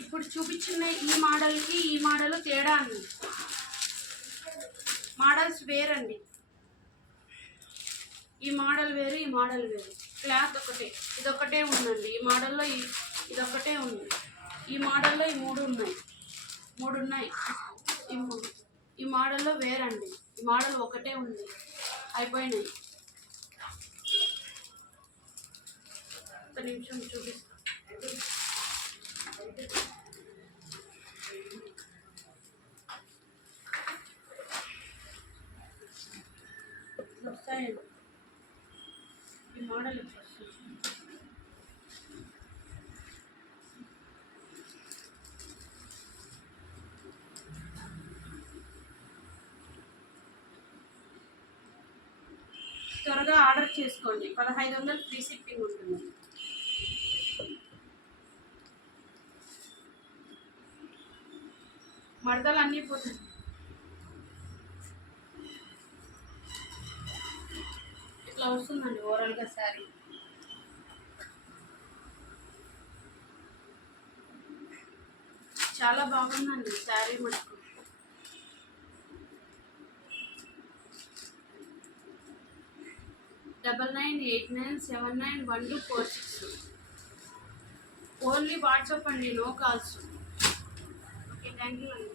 ఇప్పుడు చూపించిన ఈ మోడల్కి ఈ మోడల్ తేడా అండి. మోడల్స్ వేరండి. ఈ మోడల్ వేరు, ఈ మోడల్ వేరు. క్లాత్ ఒకటే, ఇదొకటే ఉందండి. ఈ మోడల్లో ఇదొకటే ఉంది. ఈ మోడల్లో ఈ మూడు ఉన్నాయి. ఈ మోడల్లో వేరండి. ఈ మోడల్ ఒకటే ఉంది. అయిపోయినాయి. ఒక నిమిషం చూపిస్తాను. వస్తాయండి. ఈ మోడల్ త్వరగా ఆర్డర్ చేసుకోండి. 1500 ఫ్రీ షిప్పింగ్ ఉంటుంది. మడతలు అన్నీ పోతుంది. ఇట్లా వస్తుందండి ఓవరాల్గా శారీ. చాలా బాగుందండి శారీ మటుకు. $9989791246. ఓన్లీ వాట్సాప్ అండి, no calls. Okay, thank you అండి.